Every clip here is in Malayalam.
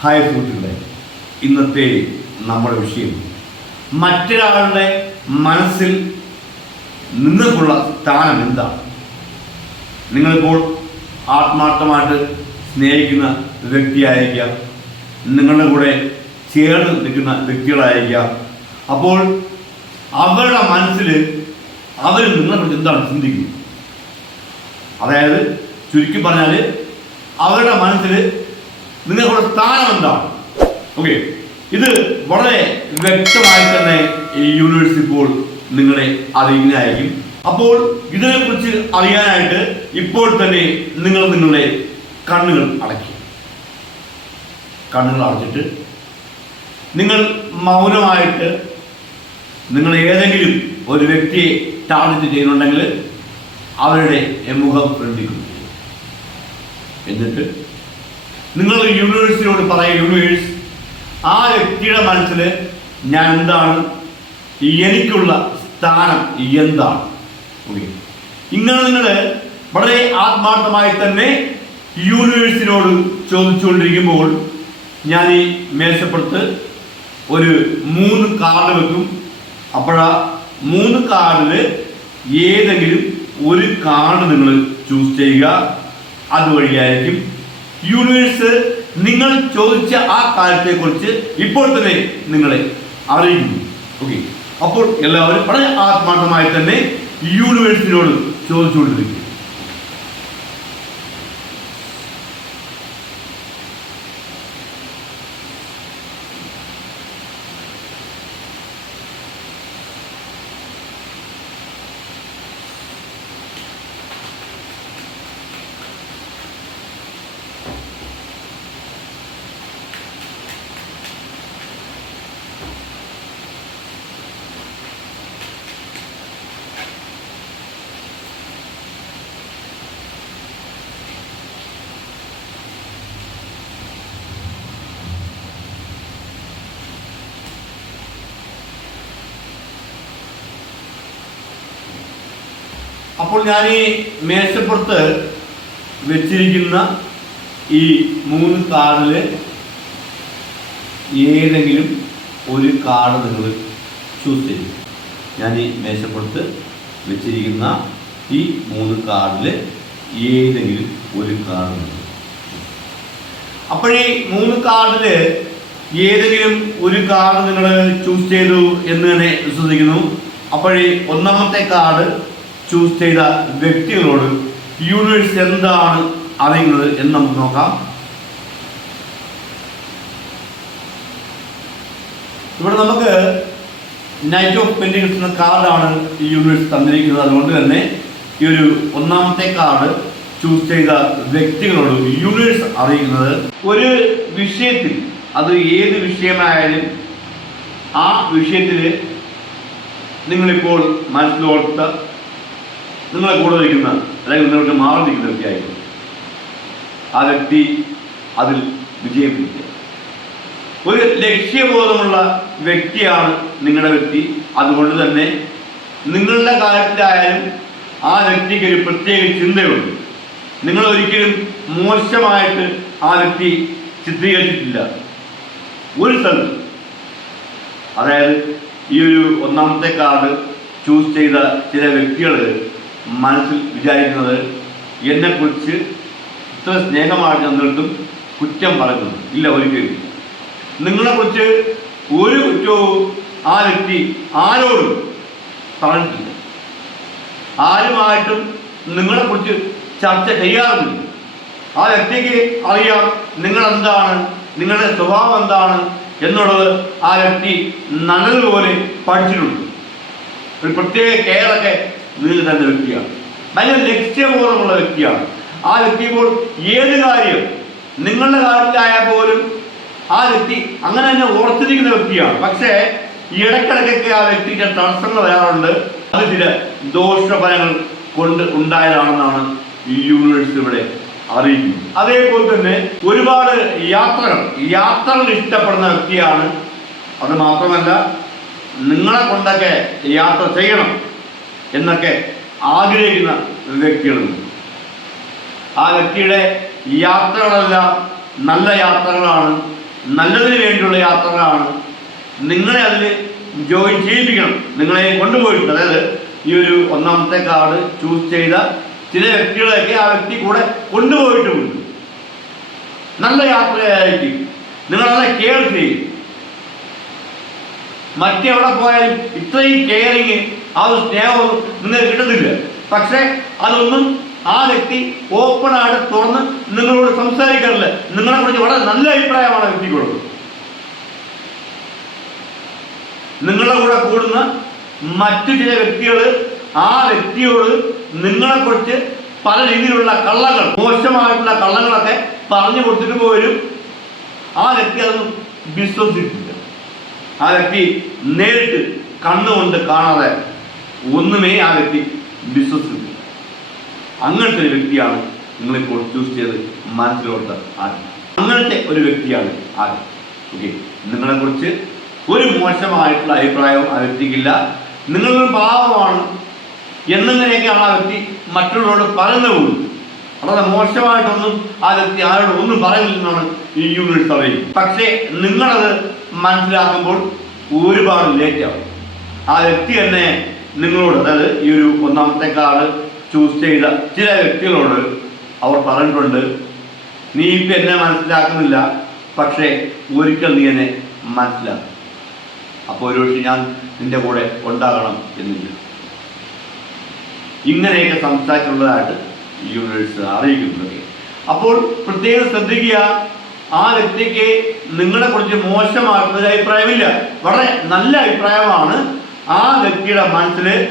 ഹായ് സുഹൃത്തുക്കളെ. ഇന്നത്തെ നമ്മുടെ വിഷയം മറ്റൊരാളുടെ മനസ്സിൽ നിങ്ങൾക്കുള്ള സ്ഥാനം എന്താണ് നിങ്ങളിപ്പോൾ ആത്മാർത്ഥമായിട്ട് സ്നേഹിക്കുന്ന വ്യക്തിയായിരിക്കാം നിങ്ങളുടെ കൂടെ ചേർന്ന് നിൽക്കുന്ന വ്യക്തികളായിരിക്കാം അപ്പോൾ അവരുടെ മനസ്സിൽ അവർ നിങ്ങളെക്കുറിച്ച് എന്താണ് ചിന്തിക്കുന്നത്? അതായത് ചുരുക്കി പറഞ്ഞാൽ അവരുടെ മനസ്സിൽ നിങ്ങൾക്കുള്ള സ്ഥാനം എന്താണ് ഓക്കെ ഇത് വളരെ വ്യക്തമായി തന്നെ യൂണിവേഴ്സ് ഇപ്പോൾ നിങ്ങളെ അറിയുന്നതായിരിക്കും. അപ്പോൾ ഇതിനെക്കുറിച്ച് അറിയാനായിട്ട് ഇപ്പോൾ തന്നെ നിങ്ങൾ നിങ്ങളുടെ കണ്ണുകൾ അടയ്ക്കും കണ്ണുകൾ അടച്ചിട്ട് നിങ്ങൾ മൗനമായിട്ട് നിങ്ങൾ ഏതെങ്കിലും ഒരു വ്യക്തിയെ ടാർഗറ്റ് ചെയ്യുന്നുണ്ടെങ്കിൽ അവരുടെ മുഖം ശ്രദ്ധിക്കുന്നു എന്നിട്ട് നിങ്ങൾ യൂണിവേഴ്സിനോട് പറയും യൂണിവേഴ്സ് ആ വ്യക്തിയുടെ മനസ്സിൽ ഞാൻ എന്താണ്? എനിക്കുള്ള സ്ഥാനം എന്താണ്? ഓക്കെ ഇങ്ങനെ നിങ്ങൾ വളരെ ആത്മാർത്ഥമായി തന്നെ യൂണിവേഴ്സിനോട് ചോദിച്ചുകൊണ്ടിരിക്കുമ്പോൾ ഞാൻ ഈ മേശപ്പുറത്ത് ഒരു മൂന്ന് കാർഡ് വെക്കും. അപ്പോഴാ മൂന്ന് കാർഡിൽ ഏതെങ്കിലും ഒരു കാർഡ് നിങ്ങൾ ചൂസ് ചെയ്യുക. അതുവഴിയായിരിക്കും യൂണിവേഴ്സ് നിങ്ങൾ ചോദിച്ച ആ കാര്യത്തെക്കുറിച്ച് ഇപ്പോൾ തന്നെ നിങ്ങളെ അറിയിക്കുന്നു. ഓക്കെ അപ്പോൾ എല്ലാവരും വളരെ ആത്മാർത്ഥമായി തന്നെ യൂണിവേഴ്സിനോട് ചോദിച്ചുകൊണ്ടിരിക്കും അപ്പോൾ ഞാൻ ഈ മേശപ്പുറത്ത് വെച്ചിരിക്കുന്ന ഈ മൂന്ന് കാർഡിൽ ഏതെങ്കിലും ഒരു കാർഡ് നിങ്ങൾ ചൂസ് ചെയ്യും ഞാൻ ഈ മേശപ്പുറത്ത് വെച്ചിരിക്കുന്ന ഈ മൂന്ന് കാർഡിൽ ഏതെങ്കിലും ഒരു കാർഡ് നിങ്ങൾ അപ്പോഴീ മൂന്ന് കാർഡിൽ ഏതെങ്കിലും ഒരു കാർഡ് നിങ്ങൾ ചൂസ് ചെയ്തു എന്ന് തന്നെ വിശ്വസിക്കുന്നു. അപ്പോഴീ ഒന്നാമത്തെ കാർഡ് ചൂസ് ചെയ്ത വ്യക്തികളോട് യൂണിവേഴ്സ് എന്താണ് അറിയുന്നത് എന്ന് നമുക്ക് നോക്കാം. ഇവിടെ നമുക്ക് നൈറ്റ് ഓഫ് പെൻഡിങ് എന്ന കാർഡാണ് ഈ യൂണിവേഴ്സ് തന്നിരിക്കുന്നത്. അതുകൊണ്ട് തന്നെ ഈ ഒരു ഒന്നാമത്തെ കാർഡ് ചൂസ് ചെയ്ത വ്യക്തികളോട് യൂണിവേഴ്സ് അറിയുന്നത്. ഒരു വിഷയത്തിൽ അത് ഏത് വിഷയമായാലും ആ വിഷയത്തിൽ നിങ്ങളിപ്പോൾ മനസ്സിലോർത്ത നിങ്ങളെ കൂടെ നിൽക്കുന്ന അല്ലെങ്കിൽ നിങ്ങൾക്ക് മാറി നിൽക്കുന്ന വ്യക്തിയായിരുന്നു ആ വ്യക്തി അതിൽ വിജയം ഒരു ലക്ഷ്യബോധമുള്ള വ്യക്തിയാണ് നിങ്ങളുടെ വ്യക്തി. അതുകൊണ്ട് തന്നെ നിങ്ങളുടെ കാര്യത്തിലായാലും ആ വ്യക്തിക്ക് ഒരു പ്രത്യേക ചിന്തയുണ്ട്. നിങ്ങൾ ഒരിക്കലും മോശമായിട്ട് ആ വ്യക്തി ചിത്രീകരിച്ചിട്ടില്ല. ഒരു സ്ഥലത്ത്. അതായത് ഈ ഒരു ഒന്നാമത്തെ കാർഡ് ചൂസ് ചെയ്ത ചില വ്യക്തികൾ മനസ്സിൽ വിചാരിക്കുന്നത് എന്നെക്കുറിച്ച് ഇത്ര സ്നേഹമാണ് നിന്നിട്ടും കുറ്റം പറയുന്നു. ഇല്ല ഒരിക്കലും. നിങ്ങളെക്കുറിച്ച് ഒരു കുറ്റവും ആ വ്യക്തി ആരോടും പറഞ്ഞിട്ടില്ല. ആരുമായിട്ടും നിങ്ങളെക്കുറിച്ച് ചർച്ച ചെയ്യാറുമില്ല. ആ വ്യക്തിക്ക് അറിയാം നിങ്ങളെന്താണ് നിങ്ങളുടെ സ്വഭാവം എന്താണ് എന്നുള്ളത് ആ വ്യക്തി നല്ലതുപോലെ പഠിച്ചിട്ടുണ്ട്. ഒരു പ്രത്യേക കെയറൊക്കെ നിങ്ങൾ തന്ന വ്യക്തിയാണ് നല്ല ലക്ഷ്യബോധമുള്ള വ്യക്തിയാണ്. ആ വ്യക്തി ഇപ്പോൾ ഏത് കാര്യം നിങ്ങളുടെ കാര്യത്തിലായാൽ പോലും ആ വ്യക്തി അങ്ങനെ തന്നെ ഓർത്തിരിക്കുന്ന വ്യക്തിയാണ്. പക്ഷേ ഇടയ്ക്കിടയ്ക്കൊക്കെ ആ വ്യക്തിക്ക് തടസ്സങ്ങൾ വരാറുണ്ട്. അത് ചില ദോഷഫലങ്ങൾ കൊണ്ട് ഉണ്ടായതാണെന്നാണ് ഈ യൂണിവേഴ്സിറ്റി ഇവിടെ അറിയിക്കുന്നത്. അതേപോലെ തന്നെ ഒരുപാട് യാത്രകൾ യാത്രകൾ ഇഷ്ടപ്പെടുന്ന വ്യക്തിയാണ്. അത് മാത്രമല്ല നിങ്ങളെ കൊണ്ടൊക്കെ യാത്ര ചെയ്യണം. എന്നൊക്കെ ആഗ്രഹിക്കുന്ന വ്യക്തികളുണ്ട്. ആ വ്യക്തിയുടെ യാത്രകളെല്ലാം നല്ല യാത്രകളാണ് നല്ലതിന് വേണ്ടിയുള്ള യാത്രകളാണ്. നിങ്ങളെ അതിൽ ജോയിൻ ചെയ്യിപ്പിക്കണം. നിങ്ങളെ കൊണ്ടുപോയിട്ടുണ്ട്. അതായത് ഈ ഒരു ഒന്നാമത്തെ കാർഡ് ചൂസ് ചെയ്ത ചില വ്യക്തികളെയൊക്കെ ആ വ്യക്തി കൂടെ കൊണ്ടുപോയിട്ടുമുണ്ട്. നല്ല യാത്രയായിരിക്കും. നിങ്ങളെ കെയർ ചെയ്യും. മറ്റെവിടെ പോയാലും ഇത്രയും കെയറിങ് ആ ഒരു സ്നേഹവും നിങ്ങൾക്ക് കിട്ടുന്നില്ല. പക്ഷേ അതൊന്നും ആ വ്യക്തി ഓപ്പണായിട്ട് തുറന്ന് നിങ്ങളോട് സംസാരിക്കാറില്ല. നിങ്ങളെ കുറിച്ച് വളരെ നല്ല അഭിപ്രായമാണ് ആ വ്യക്തിക്കുള്ളത് നിങ്ങളുടെ കൂടെ കൂടുന്ന മറ്റു ചില വ്യക്തികൾ ആ വ്യക്തിയോട് നിങ്ങളെ കുറിച്ച് പല രീതിയിലുള്ള കള്ളങ്ങൾ മോശമായിട്ടുള്ള കള്ളങ്ങളൊക്കെ പറഞ്ഞു കൊടുത്തിട്ട് പോലും ആ വ്യക്തി അതൊന്നും വിശ്വസിച്ചിട്ടില്ല. ആ വ്യക്തി നേരിട്ട് കണ്ണുകൊണ്ട് കാണാതെ ഒന്നുമേ ആ വ്യക്തി വിശ്വസിക്കുന്നു അങ്ങനത്തെ ഒരു വ്യക്തിയാണ് നിങ്ങളിപ്പോൾ ചൂസ് ചെയ്ത് മനസ്സിലോട്ട് ആദ്യം. അങ്ങനത്തെ ഒരു വ്യക്തിയാണ് ആദ്യം. ഓക്കെ നിങ്ങളെ കുറിച്ച് ഒരു മോശമായിട്ടുള്ള അഭിപ്രായവും ആ വ്യക്തിക്കില്ല. നിങ്ങളൊരു പാവമാണ് എന്നിങ്ങനെയൊക്കെയാണ് ആ വ്യക്തി മറ്റുള്ളവരോട് പറയുന്നത് വളരെ മോശമായിട്ടൊന്നും ആ വ്യക്തി ആരോട് ഒന്നും പറയുന്നില്ലെന്നാണ് ഈ യൂണിറ്റ് അറിയുന്നത്. പക്ഷേ നിങ്ങളത് മനസ്സിലാക്കുമ്പോൾ ഒരുപാട് ലേറ്റാവും ആ വ്യക്തി തന്നെ നിങ്ങളോട് അതായത് ഈ ഒരു ഒന്നാമത്തെ കാർഡ് ചൂസ് ചെയ്ത ചില വ്യക്തികളോട് അവർ പറഞ്ഞിട്ടുണ്ട് നീ ഇപ്പം എന്നെ മനസ്സിലാക്കുന്നില്ല പക്ഷേ ഒരിക്കൽ നീ എന്നെ മനസ്സിലാക്കും. അപ്പോൾ ഒരു പക്ഷേ ഞാൻ നിന്റെ കൂടെ ഉണ്ടാകണം എന്നില്ല. ഇങ്ങനെയൊക്കെ സംസാരിച്ചിട്ടുള്ളതായിട്ട് യൂണിവേഴ്സ് അറിയിക്കുന്നത് അപ്പോൾ പ്രത്യേകം ശ്രദ്ധിക്കുക ആ വ്യക്തിക്ക് നിങ്ങളെ കുറിച്ച് മോശമായിട്ടുള്ള അഭിപ്രായമില്ല. വളരെ നല്ല അഭിപ്രായമാണ് ആ വ്യക്തിയുടെ മനസ്സിൽ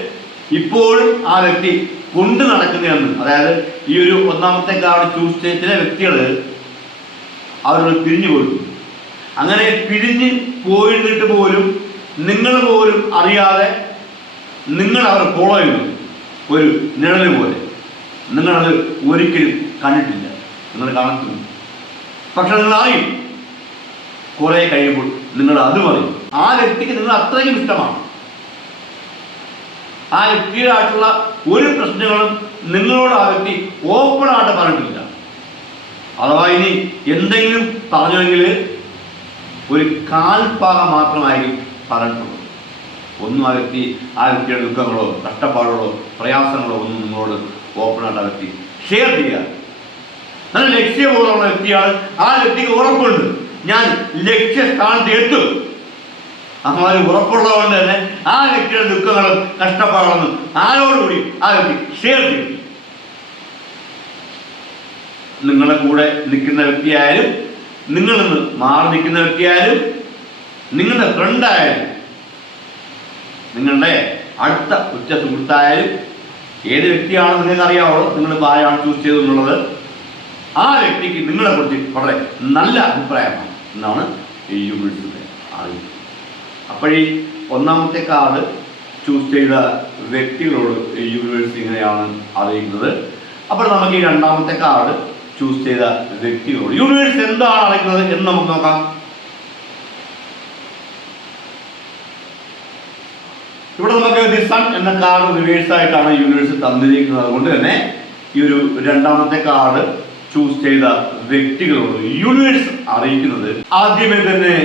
ഇപ്പോഴും ആ വ്യക്തി കൊണ്ട് നടക്കുന്നതെന്ന് അതായത് ഈ ഒരു ഒന്നാമത്തെ കാർഡ് ചൂസ് ചെയ്ത വ്യക്തികൾ അവരോട് പിരിഞ്ഞു കൊടുക്കും അങ്ങനെ പിരിഞ്ഞ് പോയിരുന്നിട്ട് പോലും നിങ്ങൾ പോലും അറിയാതെ നിങ്ങൾ അവർ ഫോളോ ചെയ്യുന്നു. ഒരു നിഴൽ പോലെ. നിങ്ങളത് ഒരിക്കലും കണ്ടിട്ടില്ല. നിങ്ങൾ കാണത്തുന്നു പക്ഷെ നിങ്ങൾ അറിയും. കുറെ കഴിയുമ്പോൾ നിങ്ങൾ അതും അറിയും ആ വ്യക്തിക്ക് നിങ്ങൾ അത്രയും ഇഷ്ടമാണ്. ആ വ്യക്തിയുമായിട്ടുള്ള ഒരു പ്രശ്നങ്ങളും നിങ്ങളോട് ആ വ്യക്തി ഓപ്പണായിട്ട് പറഞ്ഞിട്ടില്ല. അഥവാ ഇനി എന്തെങ്കിലും പറഞ്ഞെങ്കിൽ ഒരു കാൽപ്പാക മാത്രമായി പറഞ്ഞിട്ടുള്ളൂ ഒന്നും ആ വ്യക്തി ആ വ്യക്തിയുടെ ദുഃഖങ്ങളോ കഷ്ടപ്പാടുകളോ പ്രയാസങ്ങളോ ഒന്നും നിങ്ങളോട് ഓപ്പണായിട്ട് ആ വ്യക്തി ഷെയർ ചെയ്യുക. നല്ല ലക്ഷ്യബോധമുള്ള വ്യക്തിയാണ്. ആ വ്യക്തിക്ക് ഉറപ്പുണ്ട്. ഞാൻ ലക്ഷ്യസ്ഥാനത്ത് എത്തും. ഒരു ഉറപ്പുള്ളതുകൊണ്ട് തന്നെ ആ വ്യക്തിയുടെ ദുഃഖങ്ങളും കഷ്ടപ്പാടുകളൊന്നും ആരോടുകൂടി ആ വ്യക്തി ഷെയർ ചെയ്യും. നിങ്ങളുടെ കൂടെ നിൽക്കുന്ന വ്യക്തിയായാലും നിങ്ങളിൽ നിന്ന് മാറി നിൽക്കുന്ന വ്യക്തിയായാലും നിങ്ങളുടെ ഫ്രണ്ടായാലും നിങ്ങളുടെ അടുത്ത ഉച്ച സുഹൃത്തായാലും ഏത് വ്യക്തിയാണെന്ന് നിങ്ങൾക്ക് അറിയാവുള്ളൂ നിങ്ങൾ ആരാണ് ചൂസ് ചെയ്തെന്നുള്ളത് ആ വ്യക്തിക്ക് നിങ്ങളെക്കുറിച്ച് വളരെ നല്ല അഭിപ്രായമാണ് എന്നാണ് ഈ യൂണിവേഴ്സിറ്റി അറിയുന്നത് അപ്പോഴീ ഒന്നാമത്തെ കാർഡ് ചൂസ് ചെയ്ത വ്യക്തികളോട് യൂണിവേഴ്സ് ഇങ്ങനെയാണ് അറിയിക്കുന്നത്. അപ്പോൾ നമുക്ക് ഈ രണ്ടാമത്തെ കാർഡ് ചൂസ് ചെയ്ത വ്യക്തികളോട് യൂണിവേഴ്സ് എന്താണ് അറിയുന്നത് എന്ന് നമുക്ക് നോക്കാം. ഇവിടെ നമുക്ക് ദി സൺ എന്ന കാർഡ് റിവേഴ്സ് ആയിട്ടാണ് യൂണിവേഴ്സ് തന്നിരിക്കുന്നത്. അതുകൊണ്ട് തന്നെ ഈ ഒരു രണ്ടാമത്തെ കാർഡ് ചൂസ് ചെയ്ത വ്യക്തികളോട് യൂണിവേഴ്സ് അറിയിക്കുന്നത് ആദ്യമേ തന്നെ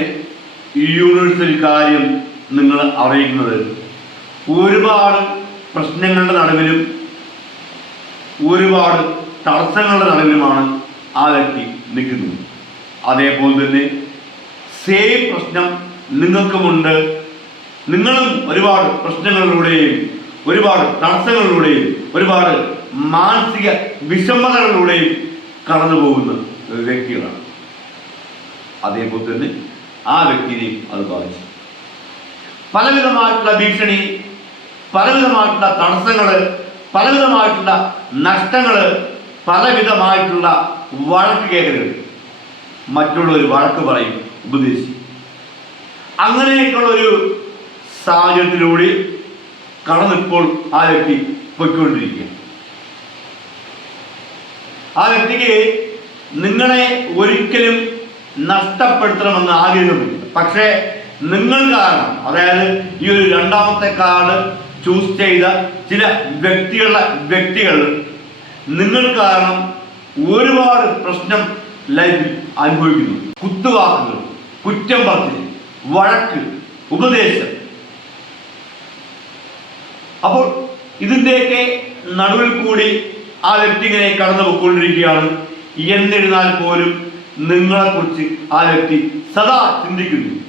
ഈ യൂണിവേഴ്സിൽ കാര്യം നിങ്ങൾ അറിയിക്കുന്നത് ഒരുപാട് പ്രശ്നങ്ങളുടെ നടുവിലും ഒരുപാട് തടസ്സങ്ങളുടെ നടുവിലുമാണ് ആ വ്യക്തി നിൽക്കുന്നത്. അതേപോലെ തന്നെ സെയിം പ്രശ്നം നിങ്ങൾക്കുമുണ്ട്. നിങ്ങളും ഒരുപാട് പ്രശ്നങ്ങളിലൂടെയും ഒരുപാട് തടസ്സങ്ങളിലൂടെയും ഒരുപാട് മാനസിക വിഷമതകളിലൂടെയും കടന്നു പോകുന്ന വ്യക്തികളാണ്. അതേപോലെ തന്നെ ആ വ്യക്തിയെയും അത് ബാധിച്ചു. പലവിധമായിട്ടുള്ള ഭീഷണി പലവിധമായിട്ടുള്ള തടസ്സങ്ങൾ പലവിധമായിട്ടുള്ള നഷ്ടങ്ങൾ പലവിധമായിട്ടുള്ള വഴക്ക് കേൾക്കരുത് മറ്റുള്ളവർ വഴക്ക് പറയും ഉപദേശി അങ്ങനെയൊക്കെയുള്ള ഒരു സാഹചര്യത്തിലൂടെ കടന്നിപ്പോൾ ആ വ്യക്തി പൊയ്ക്കൊണ്ടിരിക്കുക ആ വ്യക്തിക്ക് നിങ്ങളെ ഒരിക്കലും നഷ്ടപ്പെടുത്തണമെന്ന് ആഗ്രഹമില്ല പക്ഷേ നിങ്ങൾ കാരണം അതായത് ഈ ഒരു രണ്ടാമത്തെ കാർഡ് ചൂസ് ചെയ്ത ചില വ്യക്തികളുടെ വ്യക്തികൾ നിങ്ങൾ കാരണം ഒരുപാട് പ്രശ്നം ലൈഫിൽ അനുഭവിക്കുന്നു. കുത്തുവാക്കുകൾ കുറ്റം പറച്ചിൽ വഴക്ക് ഉപദേശം. അപ്പോൾ ഇതിന്റെയൊക്കെ നടുവിൽ കൂടി ആ വ്യക്തി ഇങ്ങനെ കടന്നു പോയിക്കൊണ്ടിരിക്കുകയാണ് എന്നിരുന്നാൽ പോലും നിങ്ങളെക്കുറിച്ച് ആ വ്യക്തി സദാ ചിന്തിക്കുന്നു.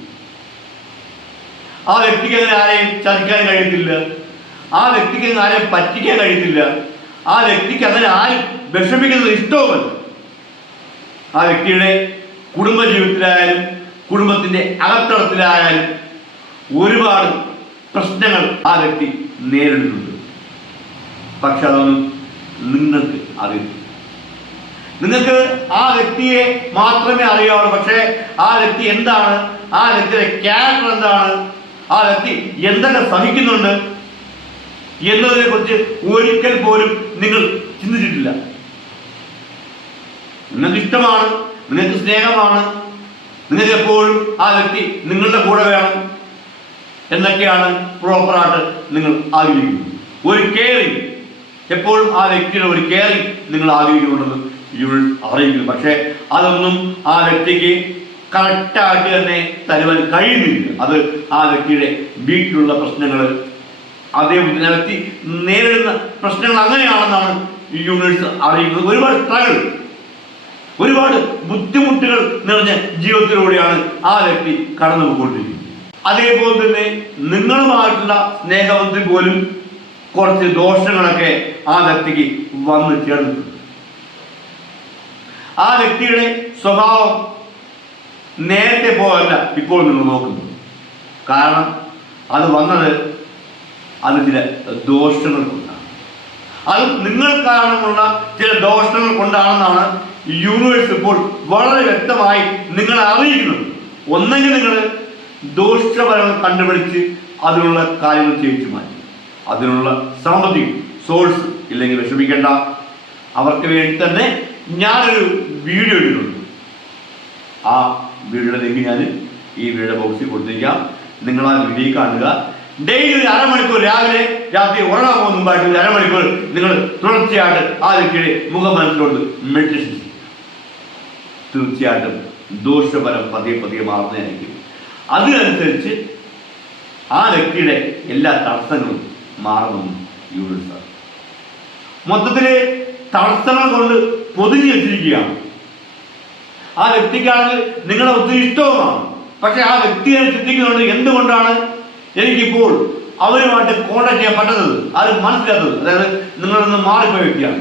ആ വ്യക്തിക്ക് അങ്ങനെ ആരെയും ചതിക്കാൻ കഴിയത്തില്ല. ആ വ്യക്തിക്ക് അങ്ങനെ ആരെയും പറ്റിക്കാൻ കഴിയത്തില്ല. ആ വ്യക്തിക്ക് അങ്ങനെ ആരും വിഷമിക്കുന്നത് ഇഷ്ടവുമല്ല. ആ വ്യക്തിയുടെ കുടുംബജീവിതത്തിലായാലും കുടുംബത്തിന്റെ അകത്തളത്തിലായാലും ഒരുപാട് പ്രശ്നങ്ങൾ ആ വ്യക്തി നേരിടുന്നുണ്ട്. പക്ഷെ അതൊന്നും നിങ്ങൾക്ക് അറിയില്ല നിങ്ങൾക്ക് ആ വ്യക്തിയെ മാത്രമേ അറിയാവുള്ളൂ. പക്ഷേ ആ വ്യക്തി എന്താണ്? ആ വ്യക്തിയുടെ ക്യാരക്ടർ എന്താണ്? ആ വ്യക്തി എന്തൊക്കെ സഹിക്കുന്നുണ്ട്? എന്നതിനെ കുറിച്ച് ഒരിക്കൽ പോലും നിങ്ങൾ ചിന്തിച്ചിട്ടില്ല. നിങ്ങൾക്ക് ഇഷ്ടമാണ് നിങ്ങൾക്ക് സ്നേഹമാണ് നിങ്ങൾക്ക് എപ്പോഴും ആ വ്യക്തി നിങ്ങളുടെ കൂടെ വേണം എന്നൊക്കെയാണ് പ്രോപ്പറായിട്ട് നിങ്ങൾ ആഗ്രഹിക്കുന്നത്. ഒരു കെയറിങ് എപ്പോഴും ആ വ്യക്തിയുടെ ഒരു കെയറിങ് നിങ്ങൾ ആഗ്രഹിക്കുന്നുണ്ടെന്ന് യൂണിറ്റ് അറിയിക്കുന്നു പക്ഷേ അതൊന്നും ആ വ്യക്തിക്ക് കറക്റ്റായിട്ട് തന്നെ തരുവാൻ കഴിയുന്നില്ല. അത് ആ വ്യക്തിയുടെ വീട്ടിലുള്ള പ്രശ്നങ്ങൾ തന്നെ വ്യക്തി നേരിടുന്ന പ്രശ്നങ്ങൾ അങ്ങനെയാണെന്നാണ് ഈ യൂണിവേഴ്സ് അറിയിക്കുന്നത് ഒരുപാട് സ്ട്രഗിൾ ഒരുപാട് ബുദ്ധിമുട്ടുകൾ നിറഞ്ഞ ജീവിതത്തിലൂടെയാണ് ആ വ്യക്തി കടന്നു പോയിക്കൊണ്ടിരിക്കുന്നത് അതേപോലെ തന്നെ നിങ്ങളുമായിട്ടുള്ള സ്നേഹബന്ധം പോലും കുറച്ച് ദോഷങ്ങളൊക്കെ ആ വ്യക്തിക്ക് വന്നു ചേർന്നിട്ടുണ്ട്. ആ വ്യക്തിയുടെ സ്വഭാവം നേരത്തെ പോലല്ല ഇപ്പോൾ നിങ്ങൾ നോക്കുന്നു. കാരണം അത് വന്നത് അത് ചില ദോഷങ്ങൾ കൊണ്ടാണ്. അത് നിങ്ങൾ കാരണമുള്ള ചില ദോഷങ്ങൾ കൊണ്ടാണെന്നാണ് യൂണിവേഴ്സ് ഇപ്പോൾ വളരെ വ്യക്തമായി നിങ്ങളെ അറിയിക്കുന്നത്. ഒന്നെങ്കിൽ നിങ്ങൾ ദോഷഫലങ്ങൾ കണ്ടുപിടിച്ച് അതിനുള്ള കാര്യങ്ങൾ ചെയ്യിച്ചു മാറ്റി. അതിനുള്ള സാമ്പത്തികം സോഴ്സ് ഇല്ലെങ്കിൽ വിഷമിക്കേണ്ട. അവർക്ക് വേണ്ടി തന്നെ ഞാനൊരു വീഡിയോ ഇടുന്നുണ്ട് ആ വീഡിയോയുടെ ലിങ്ക് ഞാൻ ഈ വീഡിയോ ബോക്സിൽ കൊടുത്തിരിക്കാം. നിങ്ങൾ ആ വീഡിയോ കാണുക. ഡെയിലി ഒരു അരമണിക്കൂർ രാവിലെ രാത്രി ഉറങ്ങാൻ പോകുന്ന മുമ്പായിട്ട് ഒരു അരമണിക്കൂർ നിങ്ങൾ തുടർച്ചയായിട്ട് ആ വ്യക്തിയുടെ മുഖം മനസ്സിലോട്ട് മെഡിറ്റേഷൻ തീർച്ചയായിട്ടും ദോഷഫലം പതിയെ പതിയെ മാറുന്നതായിരിക്കും. അതിനനുസരിച്ച് ആ വ്യക്തിയുടെ എല്ലാ തടസ്സങ്ങളും മാറുമെന്ന് യൂണിറ്റ് മൊത്തത്തിൽ തടസ്സങ്ങൾ കൊണ്ട് പൊതിഞ്ഞു വെച്ചിരിക്കുകയാണ് ആ വ്യക്തിക്കാണെങ്കിൽ നിങ്ങളെ ഒത്തിരി ഇഷ്ടവുമാണ്. പക്ഷെ ആ വ്യക്തിയെ ചിന്തിക്കുന്നുണ്ട് എന്തുകൊണ്ടാണ് എനിക്കിപ്പോൾ അവരുമായിട്ട് കോണ്ടാക്ട് ചെയ്യാൻ പറ്റുന്നത്? അത് മനസ്സിലാത്തത്. അതായത് നിങ്ങളിൽ നിന്ന് മാറിപ്പോയ വ്യക്തിയാണ്.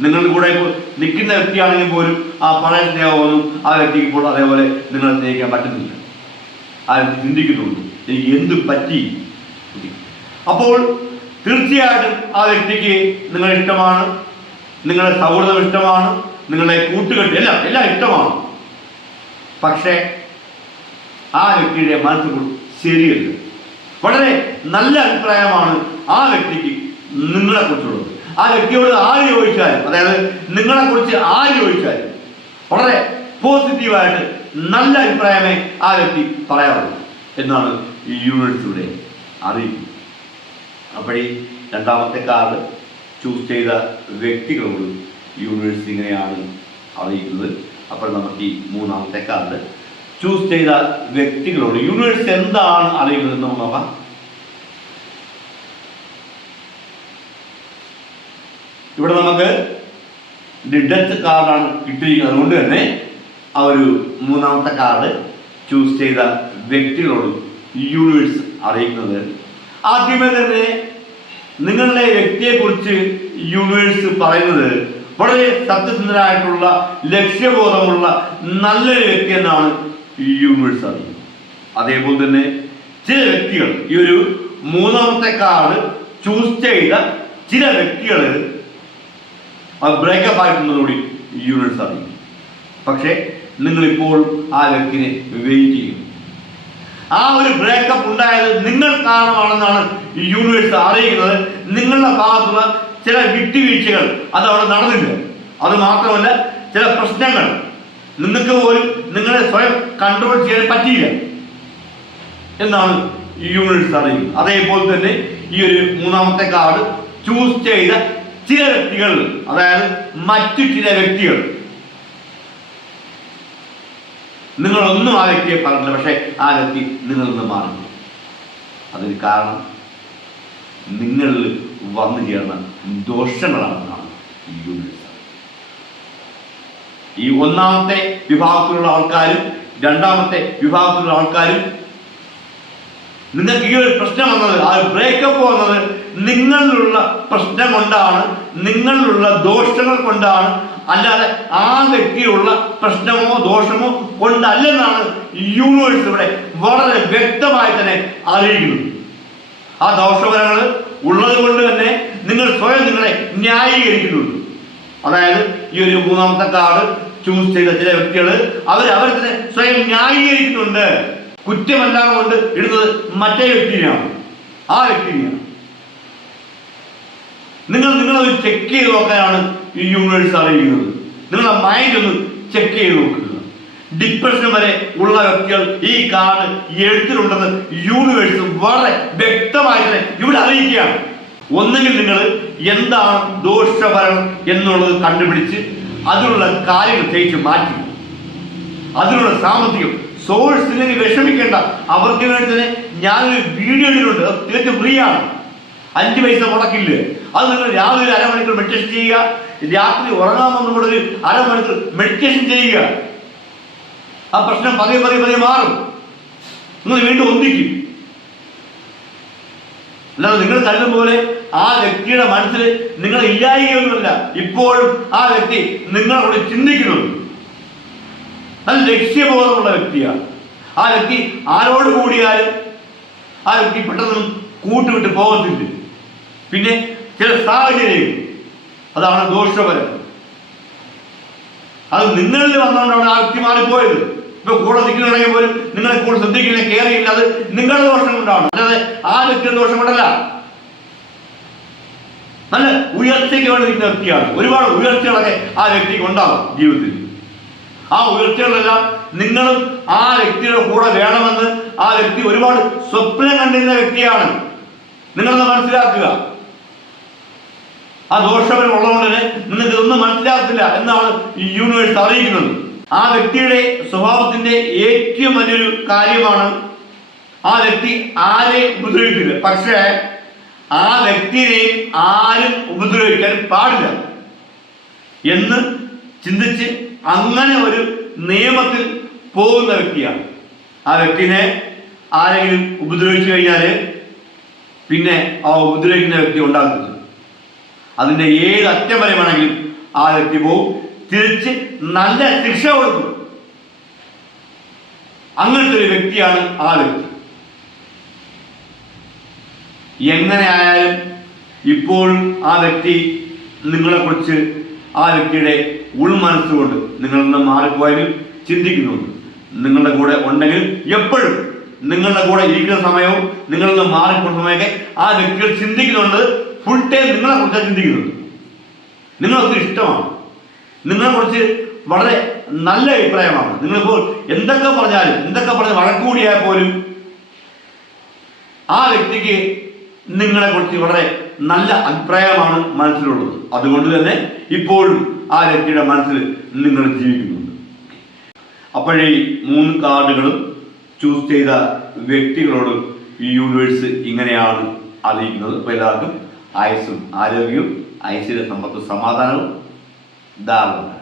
നിങ്ങളുടെ കൂടെ ഇപ്പോൾ നിൽക്കുന്ന വ്യക്തിയാണെങ്കിൽ പോലും ആ പഴയ സ്നേഹമൊന്നും ആ വ്യക്തിക്ക് ഇപ്പോൾ അതേപോലെ നിങ്ങളെ സ്നേഹിക്കാൻ പറ്റുന്നില്ല. ആ വ്യക്തി ചിന്തിക്കുന്നുണ്ട് എനിക്ക് എന്ത് പറ്റി? അപ്പോൾ തീർച്ചയായിട്ടും ആ വ്യക്തിക്ക് നിങ്ങളെ ഇഷ്ടമാണ്. നിങ്ങളുടെ സൗഹൃദം ഇഷ്ടമാണ് നിങ്ങളുടെ കൂട്ടുകെട്ട് എല്ലാം എല്ലാം ഇഷ്ടമാണ്. പക്ഷേ ആ വ്യക്തിയുടെ മനസ്സുകൾ ശരിയല്ല. വളരെ നല്ല അഭിപ്രായമാണ് ആ വ്യക്തിക്ക് നിങ്ങളെ കുറിച്ചുള്ളത് ആ വ്യക്തിയോട് ആര് ചോദിച്ചാലും അതായത് നിങ്ങളെ കുറിച്ച് ആര് ചോദിച്ചാലും വളരെ പോസിറ്റീവായിട്ട് നല്ല അഭിപ്രായമേ ആ വ്യക്തി പറയാറുള്ളൂ എന്നാണ് ഈ യൂണിവേഴ്സിറ്റിയുടെ അറിയിക്കുന്നത് അപ്പോൾ രണ്ടാമത്തെ കാർഡ് ചൂസ് ചെയ്ത വ്യക്തികളോട് യൂണിവേഴ്സ് ഇങ്ങനെയാണ് അറിയിക്കുന്നത് അപ്പോൾ നമുക്ക് ഈ മൂന്നാമത്തെ കാർഡ് ചൂസ് ചെയ്ത വ്യക്തികളോട് യൂണിവേഴ്സ് എന്താണ് അറിയുന്നത് നമ്മൾ ഇവിടെ നമുക്ക് ഡെത്ത് കാർഡാണ് കിട്ടിയിരിക്കുന്നത്. അതുകൊണ്ട് തന്നെ ആ ഒരു മൂന്നാമത്തെ കാർഡ് ചൂസ് ചെയ്ത വ്യക്തികളോട് യൂണിവേഴ്സ് അറിയിക്കുന്നത് ആദ്യമേ തന്നെ നിങ്ങളുടെ വ്യക്തിയെ കുറിച്ച് യൂണിവേഴ്സ് പറയുന്നത് വളരെ സത്യസന്ധനായിട്ടുള്ള ലക്ഷ്യബോധമുള്ള നല്ലൊരു വ്യക്തി എന്നാണ് യൂണിവേഴ്സ് അറിയുന്നത്. അതേപോലെ തന്നെ ചില വ്യക്തികൾ ഈ ഒരു മൂന്നാമത്തെ കാർഡ് ചൂസ് ചെയ്ത ചില വ്യക്തികൾ ബ്രേക്കപ്പ് ആയിട്ടുള്ളതോടി യൂണിവേഴ്സ് അറിയും പക്ഷേ നിങ്ങളിപ്പോൾ ആ വ്യക്തിനെ വെയിറ്റ് ചെയ്യും ആ ഒരു ബ്രേക്കപ്പ് ഉണ്ടായത് നിങ്ങൾ കാരണമാണെന്നാണ് ഈ യൂണിവേഴ്സ് അറിയിക്കുന്നത്. നിങ്ങളുടെ ഭാഗത്തുനിന്ന് ചില വിട്ടുവീഴ്ചകൾ അത് അവിടെ നടന്നില്ല. അത് മാത്രമല്ല ചില പ്രശ്നങ്ങൾ നിങ്ങൾക്ക് പോലും നിങ്ങളെ സ്വയം കൺട്രോൾ ചെയ്യാൻ പറ്റിയില്ല എന്നാണ് ഈ യൂണിവേഴ്സ് അറിയുന്നത്. അതേപോലെ തന്നെ ഈ ഒരു മൂന്നാമത്തെ കാർഡ് ചൂസ് ചെയ്ത ചില വ്യക്തികൾ അതായത് മറ്റു ചില വ്യക്തികൾ. നിങ്ങളൊന്നും ആ വ്യക്തിയെ പറഞ്ഞില്ല പക്ഷേ ആ വ്യക്തി നിങ്ങളിൽ നിന്ന് മാറി അതിന് കാരണം നിങ്ങളിൽ വന്നു ചേർന്ന ദോഷങ്ങളാണെന്നാണ് യൂണിവേഴ്സ് ഈ ഒന്നാമത്തെ വിഭാഗത്തിലുള്ള ആൾക്കാരും രണ്ടാമത്തെ വിഭാഗത്തിലുള്ള ആൾക്കാരും നിങ്ങൾക്ക് ഈ ഒരു പ്രശ്നം വന്നത് ആ ബ്രേക്കപ്പ് വന്നത് നിങ്ങളിലുള്ള പ്രശ്നം കൊണ്ടാണ് നിങ്ങളിലുള്ള ദോഷങ്ങൾ കൊണ്ടാണ് അല്ലാതെ ആ വ്യക്തിയുള്ള പ്രശ്നമോ ദോഷമോ കൊണ്ടല്ലെന്നാണ് യൂണിവേഴ്സ് ഇവിടെ വളരെ വ്യക്തമായി തന്നെ അറിയിക്കുന്നത്. ആ ദോഷഫലങ്ങൾ ഉള്ളത് കൊണ്ട് തന്നെ നിങ്ങൾ സ്വയം നിങ്ങളെ ന്യായീകരിക്കുന്നുണ്ട്. അതായത് ഈ ഒരു മൂന്നാമത്തെ കാർഡ് ചൂസ് ചെയ്ത ചില വ്യക്തികൾ അവർ അവർ തന്നെ സ്വയം ന്യായീകരിക്കുന്നുണ്ട്. കുറ്റമെല്ലാം കൊണ്ട് ഇടുന്നത് മറ്റേ വ്യക്തിനെയാണ് ആ വ്യക്തിനെയാണ് നിങ്ങൾ നിങ്ങളത് ചെക്ക് ചെയ്ത് നോക്കാനാണ് ഈ യൂണിവേഴ്സ് അറിയിക്കുന്നത് നിങ്ങളുടെ മൈൻഡ് ഒന്ന് ചെക്ക് ചെയ്ത് നോക്കുക. ഡിപ്രഷൻ വരെ ഉള്ള വ്യക്തികൾ ഈ കാർഡ് എഴുത്തിലുണ്ടെന്ന് യൂണിവേഴ്സ് വളരെ വ്യക്തമായി തന്നെ ഇവിടെ അറിയിക്കുകയാണ്. ഒന്നുകിൽ നിങ്ങൾ എന്താണ് ദോഷഫലം എന്നുള്ളത് കണ്ടുപിടിച്ച് അതിനുള്ള കാര്യങ്ങൾ തേച്ച് മാറ്റി. അതിനുള്ള സാമ്പത്തികം സോഴ്സിനെ വിഷമിക്കേണ്ട. അവർക്ക് വേണ്ടി തന്നെ ഞാനൊരു വീഡിയോ ഇട്ടിട്ടുണ്ട് തീർച്ചയായും ഫ്രീ ആണ്. അഞ്ച് പൈസ മുടക്കില്ല? അത് നിങ്ങൾ രാവിലെ അരമണിക്കൂർ മെഡിറ്റേഷൻ ചെയ്യുക. രാത്രി ഉറങ്ങാൻ കൂടെ ഒരു അരമണിക്കൂർ മെഡിറ്റേഷൻ ചെയ്യുക. ആ പ്രശ്നം പതിയെ പതിയെ പതിയെ മാറും. നിങ്ങൾ വീണ്ടും ഒന്നിക്കും. അല്ലാതെ നിങ്ങൾ കല്ലും പോലെ ആ വ്യക്തിയുടെ മനസ്സിൽ നിങ്ങൾ ഇല്ലായികയൊന്നുമില്ല. ഇപ്പോഴും ആ വ്യക്തി നിങ്ങളോട് ചിന്തിക്കുന്നുണ്ട് നല്ല ലക്ഷ്യബോധമുള്ള വ്യക്തിയാണ്. ആ വ്യക്തി ആരോട് കൂടിയാലും ആ വ്യക്തി പെട്ടെന്ന് കൂട്ടുവിട്ട് പോകത്തില്ല. പിന്നെ ചില സാഹചര്യങ്ങൾ. അതാണ് ദോഷപരം അത് നിങ്ങളിൽ വന്നുകൊണ്ടാണ് ആ വ്യക്തി മാറിപ്പോയത്. ഇപ്പൊ കൂടെ നിൽക്കുന്നുണ്ടെങ്കിൽ പോലും നിങ്ങളെ കൂടെ ശ്രദ്ധിക്കില്ല കെയർ ചെയ്യില്ല. അത് നിങ്ങളുടെ ദോഷം കൊണ്ടാണ്. അല്ലാതെ ആ വ്യക്തിയുടെ ദോഷം കൊണ്ടല്ല. നല്ല ഉയർച്ചയ്ക്ക് വേണ്ടി നിൽക്കുന്ന വ്യക്തിയാണ്. ഒരുപാട് ഉയർച്ചകളൊക്കെ ആ വ്യക്തിക്ക് ഉണ്ടാകും ജീവിതത്തിൽ. ആ ഉയർച്ചകളെല്ലാം നിങ്ങളും ആ വ്യക്തിയുടെ കൂടെ വേണമെന്ന് ആ വ്യക്തി ഒരുപാട് സ്വപ്നം കണ്ടിരുന്ന വ്യക്തിയാണ്. നിങ്ങളത് മനസ്സിലാക്കുക. ആ ദോഷഫലം ഉള്ളതുകൊണ്ട് തന്നെ നിങ്ങൾക്ക് ഇതൊന്നും മനസ്സിലാകത്തില്ല എന്നാണ് ഈ യൂണിവേഴ്സ് അറിയിക്കുന്നത്. ആ വ്യക്തിയുടെ സ്വഭാവത്തിന്റെ ഏറ്റവും വലിയൊരു കാര്യമാണ് ആ വ്യക്തി ആരെ ഉപദ്രവിക്കില്ല പക്ഷേ ആ വ്യക്തിയെ ആരും ഉപദ്രവിക്കാൻ പാടില്ല. എന്ന് ചിന്തിച്ച് അങ്ങനെ ഒരു നിയമത്തിൽ പോകുന്ന വ്യക്തിയാണ്. ആ വ്യക്തിനെ ആരെങ്കിലും ഉപദ്രവിച്ചു കഴിഞ്ഞാൽ പിന്നെ ആ ഉപദ്രവിക്കുന്ന വ്യക്തി ഉണ്ടാകുന്നത്. അതിന്റെ ഏത് അറ്റം വരെ വേണമെങ്കിലും ആ വ്യക്തി പോവും. തിരിച്ച് നല്ല ശിക്ഷ കൊടുക്കും. അങ്ങനത്തെ ഒരു വ്യക്തിയാണ് ആ വ്യക്തി. എങ്ങനെ ആയാലും ഇപ്പോഴും ആ വ്യക്തി നിങ്ങളെക്കുറിച്ച് ആ വ്യക്തിയുടെ ഉൾമനസ്സുകൊണ്ട് നിങ്ങളിൽ നിന്ന് മാറിപ്പോയാലും ചിന്തിക്കുന്നുണ്ട്. നിങ്ങളുടെ കൂടെ ഉണ്ടെങ്കിൽ എപ്പോഴും നിങ്ങളുടെ കൂടെ ഇരിക്കുന്ന സമയവും നിങ്ങളിൽ നിന്ന് മാറിപ്പോകുന്ന സമയമൊക്കെ ആ വ്യക്തികൾ ചിന്തിക്കുന്നുണ്ട്. ഫുൾ ടൈം നിങ്ങളെ കുറിച്ച് ചിന്തിക്കുന്നുണ്ട് നിങ്ങളെ ഇഷ്ടമാണ്. നിങ്ങളെ കുറിച്ച് വളരെ നല്ല അഭിപ്രായമാണ്. നിങ്ങളിപ്പോൾ എന്തൊക്കെ പറഞ്ഞാലും എന്തൊക്കെ പറഞ്ഞാൽ വഴക്കൂടിയാൽ പോലും ആ വ്യക്തിക്ക് നിങ്ങളെ കുറിച്ച് വളരെ നല്ല അഭിപ്രായമാണ് മനസ്സിലുള്ളത്. അതുകൊണ്ട് തന്നെ ഇപ്പോഴും ആ വ്യക്തിയുടെ മനസ്സിൽ നിങ്ങൾ ജീവിക്കുന്നുണ്ട്. അപ്പോഴേ മൂന്ന് കാർഡുകളും ചൂസ് ചെയ്ത വ്യക്തികളോട് ഈ യൂണിവേഴ്സ് ഇങ്ങനെയാണ് അറിയിക്കുന്നത്. അപ്പോൾ എല്ലാവർക്കും ആയുസ്സും ആരോഗ്യവും ഐശ്വര്യ സമ്പത്തും സമാധാനവും ധാരണ